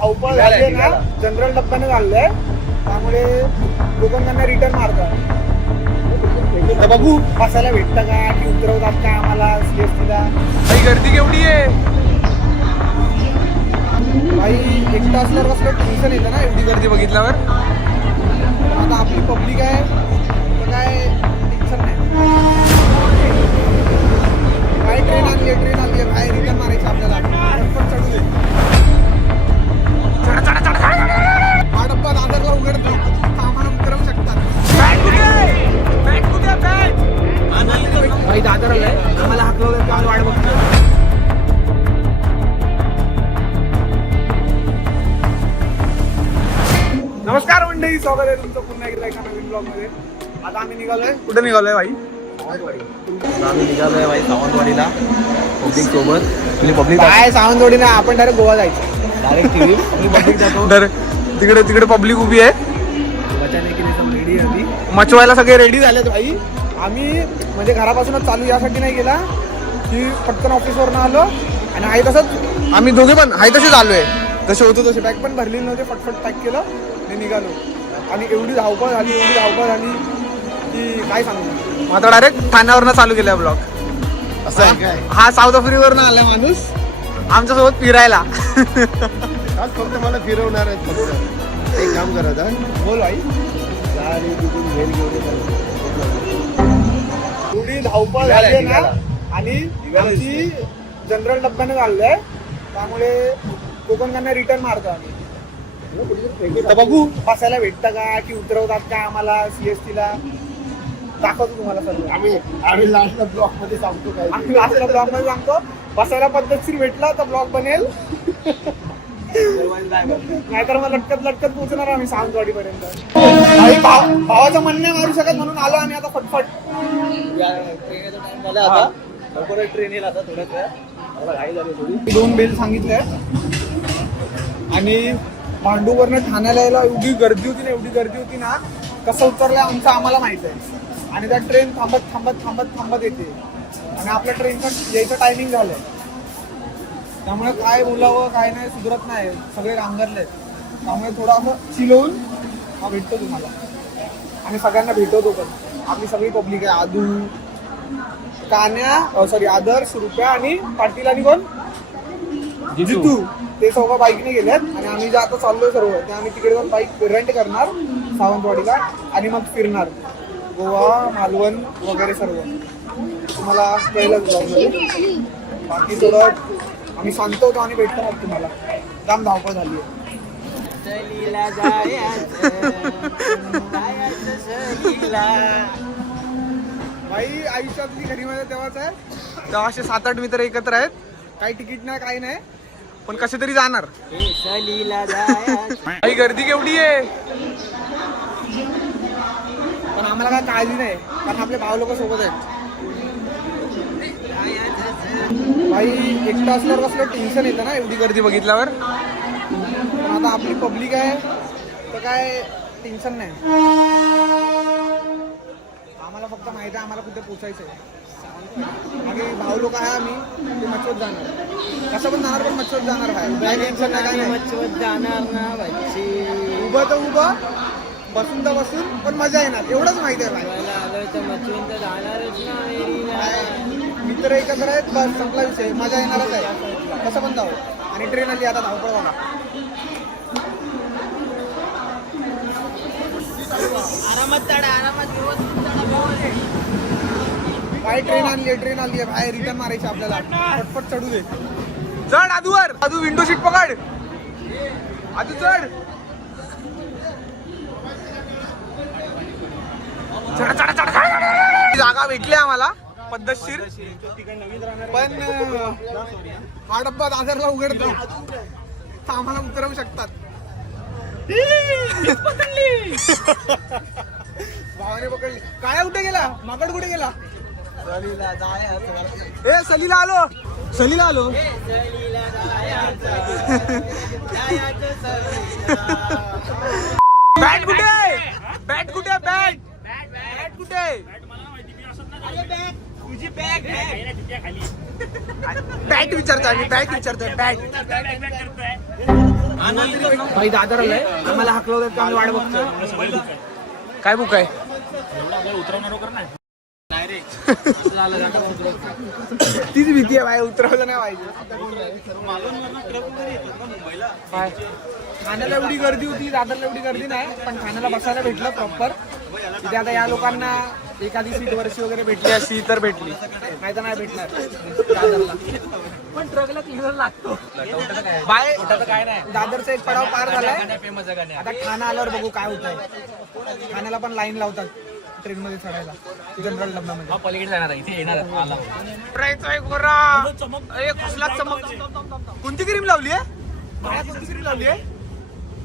धावपळ झाली ना, जनरल डब्याने झालंय, त्यामुळे लोकांना रिटर्न मारतात. बघू बसायला भेटतं का की उतरवतात का आम्हाला सीएसटीला. काही गर्दी केवढी आहे भाई. एकटा असल्यावर कसलं टेन्शन येतं ना एवढी गर्दी बघितल्यावर. आता आपली पब्लिक आहे तर काय टेन्शन नाही. काय ट्रेन आणली आहे बाहेर रिटर्न मारायची आपल्याला. पटपट चढू दे. हा डब्बा दादरला उघडतो, आम्हाला उतरवू शकतात. भाई दादर आलाय, आम्हाला हाकलवलं तर आम्ही वाट बघतो. नमस्कार मंडळी, स्वागत आहे तुमचं पुन्हा एकदा एका नवीन ब्लॉग मध्ये. आता आम्ही निघालोय. कुठे निघालोय भाई? आम्ही निघालोय भाई सावंतवाडीला पब्लिक सोबत. पब्लिक काय सावंतवाडी नाही, आपण डायरेक्ट गोवा जायचं. डायरेक्ट पब्लिक जातो. तिकडे पब्लिक उभी आहे. बचाने के लिए सब रेडी है अभी. मचवायला सगळे रेडी झाले. झालेत भाई. आम्ही म्हणजे घरापासूनच चालू यासाठी नाही गेला की पटकन ऑफिसवरनं आलो आणि आहे तसंच आम्ही दोघे पण हाय तसेच आलोय. जसे होतो तसे बॅग पण भरलेली नव्हते, फटफट पॅक केलं आणि निघालो. आणि एवढी धावपळ झाली की काय सांगू. आता डायरेक्ट ठाण्यावरनं चालू केलाय ब्लॉग. असं आहे काय? हा साऊथ आफ्रिकेवरनं आलाय माणूस आमच्यासोबत फिरायला. आज फक्त मला फिरवणार आहेत फक्त. एक काम करत हा, बोल भाई. गाडी तिथून भेल घेऊन एवढी धावपळ झाली ना आणि आमची जनरल डब्याने झालंय, त्यामुळे कोकणकडनं रिटर्न मारतो आम्ही. तर बघू बसायला भेटतं का की उतरवतात का आम्हाला सीएसटीला. दाखवतो तुम्हाला सर्व. आम्ही लास्टला ब्लॉक मध्ये सांगतो काय. आम्ही लास्टला ब्लॉग मध्ये सांगतो. बसायला पद्धतशीर भेटला तर ब्लॉग बनेल, नाहीतर मग लटकत पोहोचणार आम्ही सावंतवाडी पर्यंत. भावाचं म्हणणं नाही मारू शकत म्हणून आलो आम्ही आता फटफट. ट्रेनचा टाइम झाला आता. लवकर ट्रेन येईल आता थोड्याच वेळात. घाई झाली थोडी. 2 बेल सांगितले आणि भांडूवरनं ठाण्याला यायला एवढी गर्दी होती ना, कसं उतरलंय आमचं आम्हाला माहित आहे. आणि त्या ट्रेन थांबत येते आणि आपल्या ट्रेनचं यायचं टायमिंग झालंय, त्यामुळे काय बोलावं काय नाही सुधरत नाही. सगळे गांगरले, त्यामुळे थोडं असं चिलवून हा भेटतो तुम्हाला आणि सगळ्यांना भेटवतो पण. आपली सगळी पब्लिक आहे. आदू, कान्या, सॉरी आदर्श, रुपया आणि पाटील आणि कोण जितू, ते सर्व बाईकने गेलेत. आणि आम्ही जे आता चाललोय सर्व ते आम्ही तिकडे जाऊन बाईक रेंट करणार सावंतवाडीला आणि मग फिरणार गोवा, मालवण वगैरे सर्व. तुम्हाला कळलंच ब्लॉगमध्ये. बाकी थोडं आम्ही सांगतो होतो आणि भेटतो मग तुम्हाला. जाम धावपळ झाली आहे. भाई आयुष्यातली घरी माझ्या तेव्हाच आहे. तेव्हा असे 7-8 मित्र एकत्र आहेत. काही तिकीट नाही काही नाही, पण कसे तरी जाणार. काही गर्दी केवढी आहे. पण आम्हाला काय काळजी नाही कारण आपले भाव लोक सोबत आहेत. भाई एकटा असल्यावर कसलं टेन्शन येतं ना एवढी गर्दी बघितल्यावर. पण आता आपली पब्लिक आहे तर काय टेन्शन नाही. आम्हाला फक्त माहिती आहे आम्हाला कुठे पोचायचं आहे. आणि भाऊ लोक आहे आम्ही ते मच्छवत जाणार, कसं पण जाणार पण मच्छवत जाणार आहे. काय टेन्शन नाही काय नाही. मच्छवत जाणार ना भाई. उभं तर उभं, बसून तर बसून, पण मजा येणार एवढंच माहिती आहे भाई. आलोय तर मच्छवून तर जाणारच ना. मित्र एकत्र आहेत बस संपला विषय. मजा येणारच आहे कसं पण जाऊ. आणि ट्रेन आली आता धावपळ बघा. आरामात चढा, आरामात काय ट्रेन आली आहे बाहेर रिटर्न मारायची आपल्याला. पटपट चढू दे. चढ आदूवर. आदू विंडो सीट पकड. आदू चढ. जागा भेटली आम्हाला पद्धतशीर. पण हा डब्बा दादरला उघडतो, आम्हाला उतरवू शकतात. भावाने पकडली. काय कुठे गेला माकड, कुठे गेला. ए सलीला आलो. बॅट कुठे तुझी बॅग बॅट विचारतोय. भाई दादर आलाय आम्हाला हकलवलं तर आम्ही वाट बघतोय. काय बुक आहे? तीच भीती आहे भाई, उतरवलं नाही पाहिजे. ठाण्याला एवढी गर्दी होती, दादरला एवढी गर्दी नाही, पण ठाण्याला बसायला भेटलं प्रॉपर. तिथे आता या लोकांना एखादी सीट वरची वगैरे भेटली असती तर भेटली, नाही तर नाही भेटणार दादरला. पण ट्रकला क्लिअर लागतो. बाय काय नाही, दादरचा एक पडाव पार झालाय. आता ठाणा आल्यावर बघू काय होत आहे. ठाण्याला पण लाईन लावतात ट्रेन मध्ये चढायला, जनरल डब्यामध्ये. पलीकडे जाणार इथे येणार आला. कसला चमक. कोणती क्रीम लावली आहे? कोणती क्रीम लावली आहे?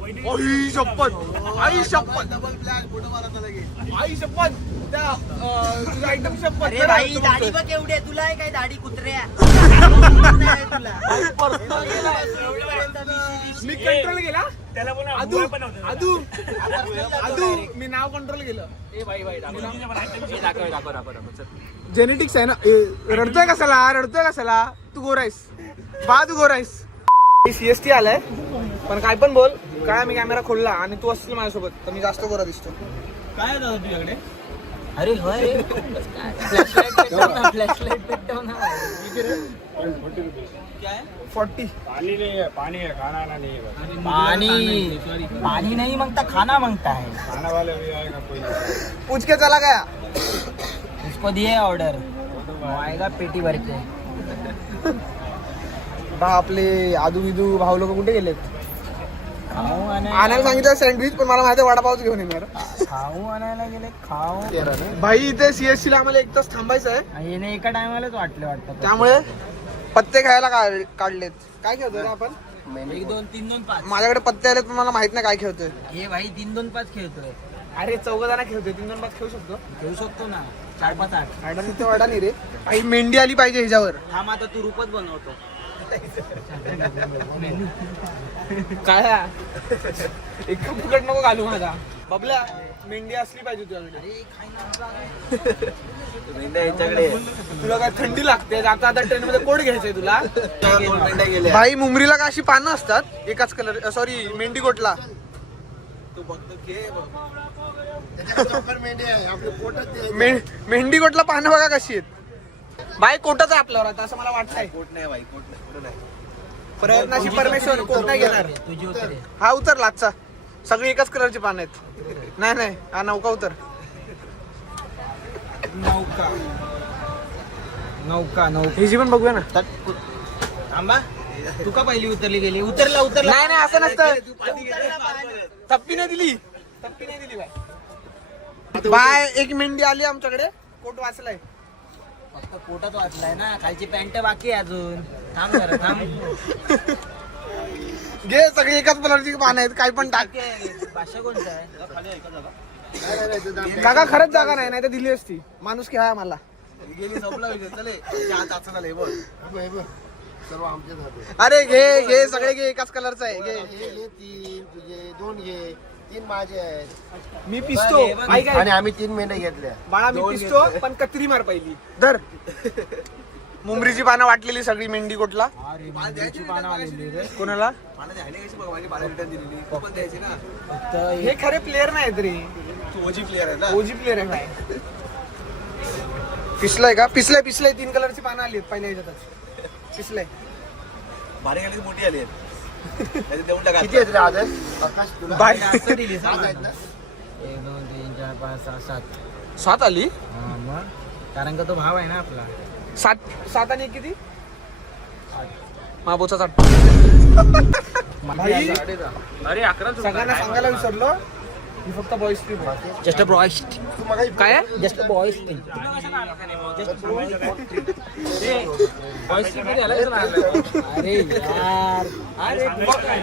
आई शपथ, आई शपथ, आई शपथ, त्या तुझा आयटम शपथ. अरे भाई दाढी बघ एवढी आहे, तुला आहे काय दाढी कुत्र्या? मी कंट्रोल केला. आदू आदू आदू मी नाव कंट्रोल केलं. जेनेटिक्स आहे ना. रडतोय कशाला तू गोरायस बा, तू गोरायस. सीएसटी आलाय, पण काय पण बोल काय, मी कॅमेरा खोलला आणि तू असशील माझ्यासोबत तर मी जास्त गोरा दिसतो. काय दादा तुझ्याकडे? अरे होय फ्लॅशलाइट भेटतो ना. 40. पानी नहीं मांगता, खाना मांगता है. पूछ के चला गया. उसको दिए ऑर्डर, आएगा पेटी भर के. आपले आदू विदू भाऊ लोक कुठे गेलेत? खाऊ आणायला सांगितलं सँडविच, पण मला माहिती वडापावच घेऊन येणार. खाऊ आणायला गेले. खाऊ भाई इथे सीएसटी ला आम्हाला एक तास थांबायचं आहे, येणे एका टायमालाच वाटतं. त्यामुळे पत्ते खायला काढलेत. काय खेळतोय रे आपण? 1 2 3 2 5. माझ्याकडे पत्ते आलेत, पण मला माहित नाही काय खेळतोय. हे भाई 3 2 5 खेळतोय. अरे 14 जण खेळतोय, 3 2 5 खेळू शकतो. खेळू शकतो ना. 4 5 8. अडाणी ते अडाणी रे. आई मेंढी आली पाहिजे ह्याच्यावर. हा मग आता तू रूपच बनवतो. काय एक फुकट नको घालू माझा बबल्या. मेंढी असली पाहिजे तुझ्याकडे. तुला काय थंडी लागते? आता ट्रेन मध्ये कोट घ्यायचंय तुला. भाई मुंबरीला का अशी पानं असतात एकाच कलर, सॉरी मेंढी कोटला. मेंढी कोटला पानं बघा कशी आहेत. भाई कोटच आहे आपल्यावर आता असं मला वाटतंय. कोट नाही भाई, कोट नाही. प्रयत्नाशी परमेश्वर कोट नाही घेणार. तुझी उतरे. हा उतरला आजचा. सगळी एकाच कलरची पानं आहेत. नाही हा नौका उतर. नौका हिची पण बघूया ना. थांबा, तू का पहिली उतरली गेली? उतरला नाही असं नसतं. थप्पी नाही दिली बाय. एक मेंढी आली आमच्याकडे, कोट वाचलाय. फक्त पोटात वाचलाय ना, खालची पॅन्ट बाकी आहे अजून. थांब जरा थांब. घे सगळी एकाच कलरची पानं आहेत, काही पण टाक. भाषा कोणता आहे? काका खरंच जागा नाही तर दिली असती. माणूस की आहे मला. अरे घे सगळे घे, एकाच कलरचं आहे. घे 2 घे, 3 माझे आहेत. मी पिसतो. ऐक आणि आम्ही 3 मेंढ्या घेतल्या. बाळा मी पिसतो, पण कत्री मार पहिली. धर. मुंबरीची पानं वाटलेली सगळी मेंढी कोटला. कोणाला? हे खरे प्लेअर नाहीत रे. ओजी प्लेअर आहे ना. ओजी प्लेअर आहे काय? पिसलंय का? पिसलंय 3 कलरची पानं आली आहेत पहिल्या ह्याच्यातच. पिसलंय. भारी गाडी मोठी आली आहेत. देऊन टाका. किती आहेत रे आदर? आकाश तुला? बाय. सात आहेत ना? 1 2 3 4 5 6 7. 7 आली. हा मग, कारण का तो भाव आहे ना आपला. 7 आणि 1 किती? महाबोचा 8. भाई अरे 11 सगळ्यांना सांगायला विसरलो, ही फक्त बॉईज ट्रिप आहे. Just boys. काय आहे? Just boys. अरे यार, अरे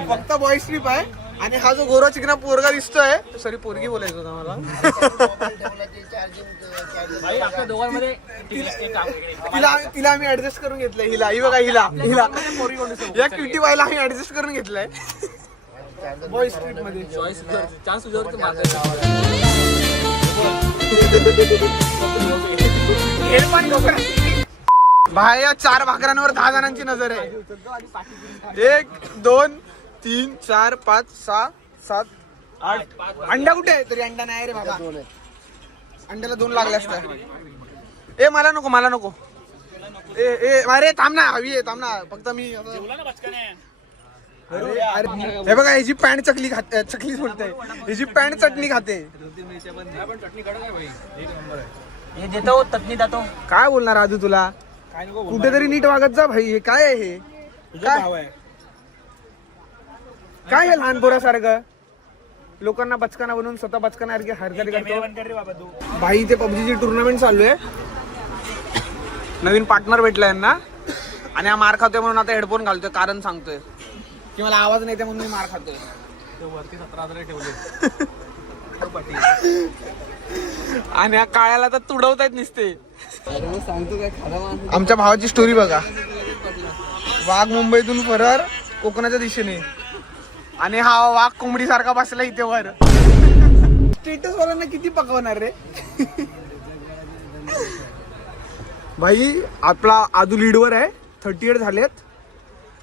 फक्त बॉईज ट्रिप आहे. आणि हा जो गोरा चिकना पोरगा दिसतोय, सॉरी पोरगी बोलायचं होतं मला. आपल्या दोघांमध्ये तिला आम्ही ऍडजस्ट करून घेतलंय. हिला ही बघा, हिला या क्युटी बायला आम्ही ऍडजस्ट करून घेतलंय बॉईज ट्रिप मध्ये. चान्स तुझ्यावर भाई या 4 भाकऱ्यांवर 10 जणांची नजर आहे. 1 2 3 4 5 6 7 8 अंडा कुठे आहे? तरी अंडा नाही रे बाबा. अंड्याला 2 लागले असतात. ए मला नको ए अरे थांब ना, हवी आहे, थांब ना. फक्त मी अरे हे बघा, ह्याची पॅन्ट चकली बोलते, ह्याची पॅन्ट चटणी खाते. हे देतो चटणी देतो. काय बोलणार राजू तुला? कुठेतरी नीट वागत जा भाई. हे काय आहे हे? काय हे लहान पोरासारखं लोकांना बचकाना बनवून स्वतः बचकाना हरकत करतो. भाई इथे पबजीची टुर्नामेंट चालू आहे. नवीन पार्टनर भेटला यांना आणि हा मार खातोय म्हणून आता हेडफोन घालतोय. कारण सांगतोय की मला आवाज नाही म्हणून मी मार खातोय. वरती 17,000 ठेवले. आणि हा काळ्याला तर तुडवतायत नुसते. सांगतो काय खादा माणूस. आमच्या भावाची स्टोरी बघा. वाघ मुंबईतून फरार कोकणाच्या दिशेने आणि हा वाघ कोंबडी सारखा बसला इथे वर. स्टेटस वाल्यांना किती पकवणार रे. भाई आपला आदू लीडवर आहे. 38 झालेत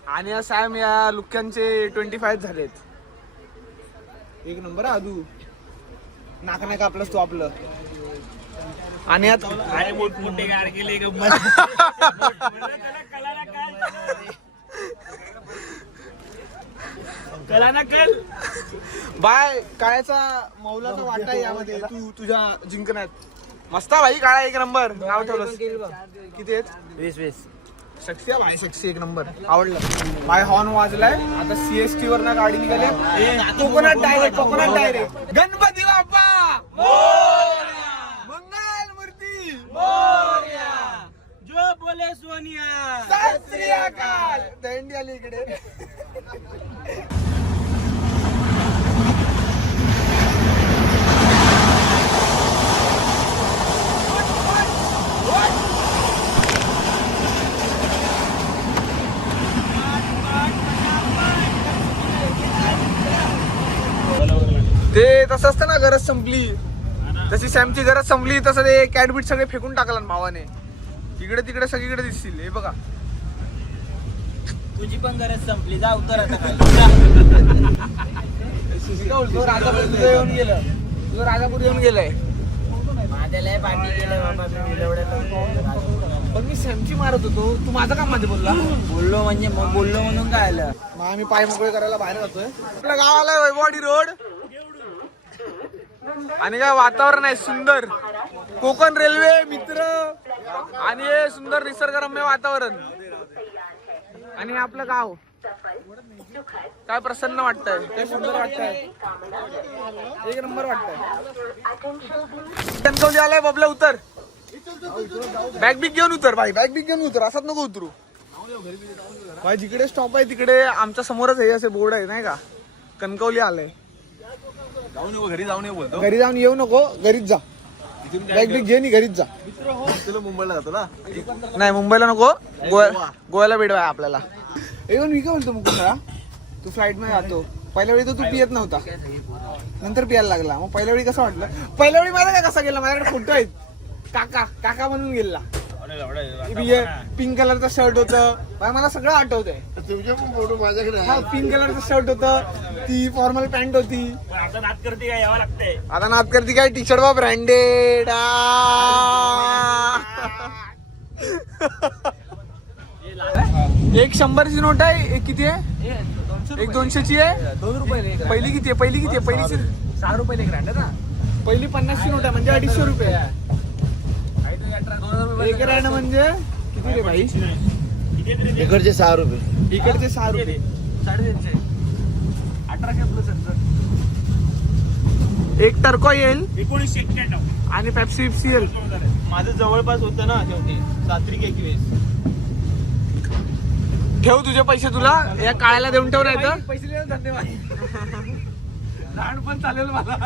आणि सॅम या लुक्यांचे 25 झालेत. एक नंबर आदू. नाका नाका आपलंच तो आपलं. आणि मोठमोठे गाड गेले कला ना कल. बाय काळ्याचा मौलाचा वाटा आहे यामध्ये तू तुझ्या जिंकण्यात. मस्त भाई काळा एक नंबर. नाव ठेवलं किती आहेत? 20 शक्सी आहे भाई. शक्सी एक नंबर. आवडलं भाई. हॉर्न वाजलाय. आता CST वर ना गाडी निघाली. कोकणात डायरेक्ट गणपती बाप्पा मंगल मूर्ती जो बोले सोनिया. सत श्री अकाल. दंडी आली इकडे. ते तसं असतं ना, गरज संपली तशी सॅमची गरज संपली तसं ते कॅटबीट सगळे फेकून टाकला भावाने. इकडे तिकडे सगळीकडे दिसतील. हे बघा तुझी पण गरज संपली. जा उतर आता. तुझं राजापूर येऊन गेलंय. माझ्याला पार्टी केलं बाबा. पण मी सॅमची मारत होतो. तू माझं काम मध्ये बोलला. बोललो म्हणजे मग बोललो म्हणून काय आलं. मग आम्ही पाय मोकळे करायला बाहेर जातोय. आपल्या गावाला वैभववाडी रोड आणि काय वातावरण आहे सुंदर. कोकण रेल्वे मित्र आणि हे सुंदर निसर्गरम्य वातावरण आणि हे आपलं गाव. काय प्रसन्न वाटतंय. काय सुंदर वाटतंय. एक नंबर वाटतंय. कणकवली आलाय बबल्या. उतर. बॅग बिग घेऊन उतर भाई. बॅग बिग घेऊन उतर. असाच नको उतरू भाई. जिकडे स्टॉप आहे तिकडे आमच्या समोरच हे असे बोर्ड आहे नाही का. कणकवली आलंय. घरी जाऊन बोलतो. घरी जाऊन येऊ नको. घरीच जा. बॅग बिग घे नी घरीच जा. तुला मुंबईला जातो ना. नाही मुंबईला नको. गोव्याला भेटवाय आपल्याला. येऊन मी काय बोलतो मुकुंदा, तू फ्लाईट मध्ये जातो. पहिल्या वेळी तर तू पियत नव्हता. नंतर पियायला लागला. मग पहिल्या वेळी कसं वाटलं? पहिल्या वेळी माझा काय कसा गेला. माझ्याकडे फोटो आहेत. काका म्हणून गेला. पिंक कलरचा शर्ट होतं. मला सगळं आठवतंय. तुमचे पण फोटो माझ्याकडे हा पिंक कलरचं शर्ट होतं. ती फॉर्मल पॅन्ट होती. आता नाद करते काय यावं लागतंय. आता नाद करते काय. टी शर्ट बा ब्रँडेड. एक 100ची नोट आहे. एक किती आहे? एक 200ची आहे. 2 रुपये. पहिली किती आहे? पहिली 6 रुपये एक राहणार ना. पहिली 50ची नोट आहे म्हणजे 250 रुपये. एक राहणं म्हणजे किती रे भाई? इकडचे 6 रुपये. इकडचे 6 रुपये. 350. 1800 प्लस. एक टर्को येईल 1991. आणि पेप्सी येईल. माझं जवळपास होतं ना शेवटी 7/21. ठेव तुझे पैसे. तुला या काळ्याला देऊन ठेव. नाही तर पैसे दिले धन्यवाद. लहान पण चालेल मला.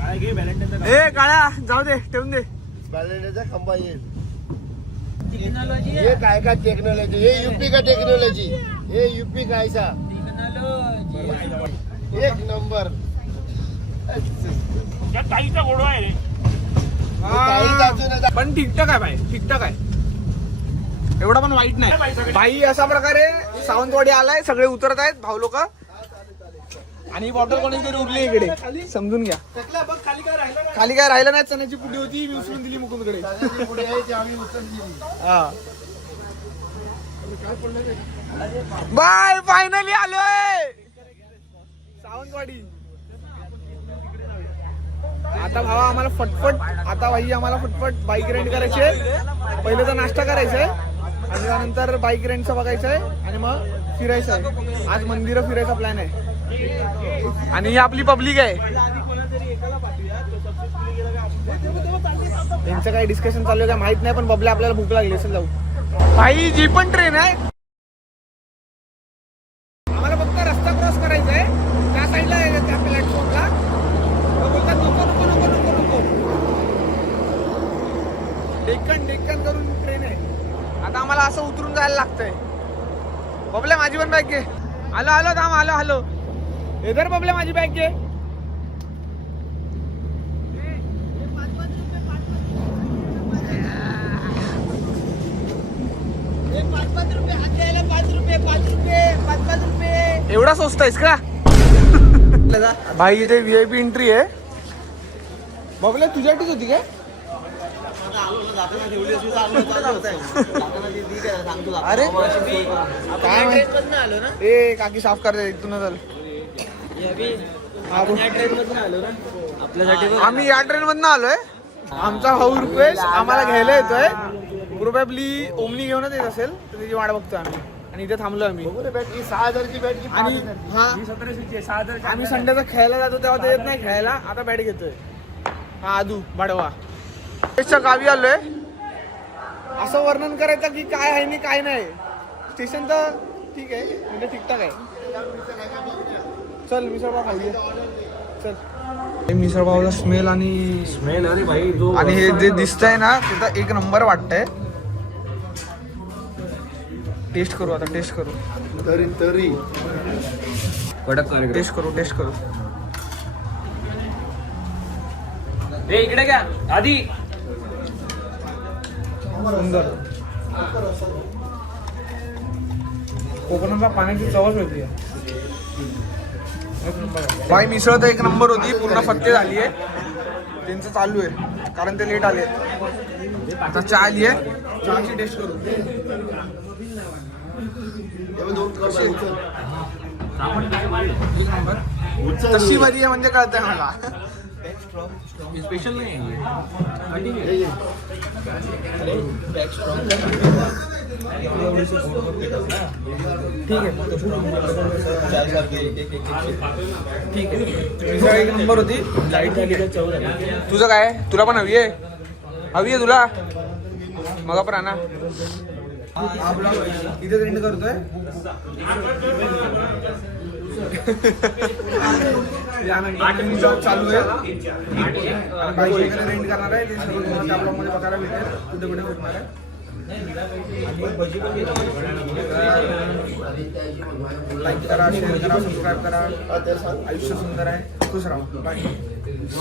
काय घे व्हॅलेंटाईन. ए काळ्या जाऊ दे. ठेवून दे. बॅलेंटाचा खंबा येईल. टेक्नॉलॉजी ये काय का टेक्नॉलॉजी. ये यूपी का टेक्नॉलॉजी. ये यूपी का ऐसा टेक्नॉलॉजी. एक नंबर. काहीचा गोडवा आहे रे. काही हा. दाखवू नका. पण ठीकठाक आहे भाई. ठीकठाक आहे. एवढा पण वाईट नाही. भाई अशा प्रकारे सावंतवाडी आलाय, सगळे उतरत आहेत भाऊ लोक. आणि बॉटल कोणीतरी उरली इकडे, समजून घ्या. खाली काय राहिलं नाही, चण्याची पुडी होती, मी उचलून दिली मुकुंदकडे. पुढे यायची आम्ही उचल दिली. हा बाय, फायनली आलोय सावंतवाडी. आता भावा आम्हाला फटफट, आता भाई आम्हाला फटफट बाईक रेंट करायची आहे. पहिले तर नाश्ता करायचा आहे आणि त्यानंतर बाईक रेंटचं बघायचं आहे आणि मग फिरायचं आहे. आज मंदिरं फिरायचा प्लॅन आहे. आणि ही आपली पब्लिक आहे. त्यांचं काही डिस्कशन चालू आहे का माहित नाही, पण बबल्या आपल्याला भूक लागली असेल, जाऊ. भाई जी पण ट्रेन आहे, आम्हाला फक्त रस्ता क्रॉस करायचा आहे. त्या साईडला आहे, त्या प्लॅटफॉर्मला. बोलतात नको नको नको नको नको. डेक्कन करून ट्रेन आहे. आता आम्हाला असं उतरून जायला लागतंय. बबल्या माझी पण बॅग घे. आलो थांब, आलो इधर बबल्या माझी बॅग घे. एवढा स्वस्त आहेस का भाई? इथे VIP एंट्री आहे. बबल्या तुझ्यासाठीच होती काय? अरे काय माहिती? ए काकी साफ करते इथून झालं. आम्ही या ट्रेन मधून आलोय. आमचा भाऊ रुपेश आम्हाला घ्यायला येतोय. प्रोबॅबली ओमनी घेऊनच येत असेल, तर त्याची वाट बघतोय आम्ही. आणि इथे थांबलो आम्ही. बॅटरी 6,000ची बॅटरी. आणि हा आम्ही संडेचा खेळायला जातो तेव्हा ते येत नाही खेळायला. आता बॅट घेतोय. हा आदू बाडवा गावी आलोय. असं वर्णन करायचं की काय आहे आणि काय नाही. स्टेशन तर ठीक आहे, म्हणजे ठीकठाक आहे. चल मिसळपाव खाऊया. चल. मिसळपावचा स्मेल आणि हे जे दिसतंय ना ते तर एक नंबर वाटतंय. टेस्ट करू आता, टेस्ट करू. तरी टेस्ट करू. इकडे घ्या आधी. सुंदर. कोकणातल्या पाण्याची चवच होती. बाई मिसळ तर एक नंबर होती, पूर्ण फत्ते झाली आहे. त्यांचं चालू आहे कारण ते लेट आले. आता चहा आली आहे, चहाची टेस्ट करू. तशी बरी आहे म्हणजे कळतंय मला. स्पेशल नाही ठीक आहे. मिसळ एक नंबर होती. तुझं काय? तुला पण हवी आहे तुला? मग पण आणा. इथे रेंट करतोय. चालू आहे. रेंट करणार आहे ते सगळं तुम्हाला त्या ब्लॉगमध्ये बघायला भेटेल. कुठे कुठे फिरणार आहे. लाईक करा, शेअर करा, सबस्क्राईब करा. आयुष्य सुंदर आहे. खुश राहा. बाय.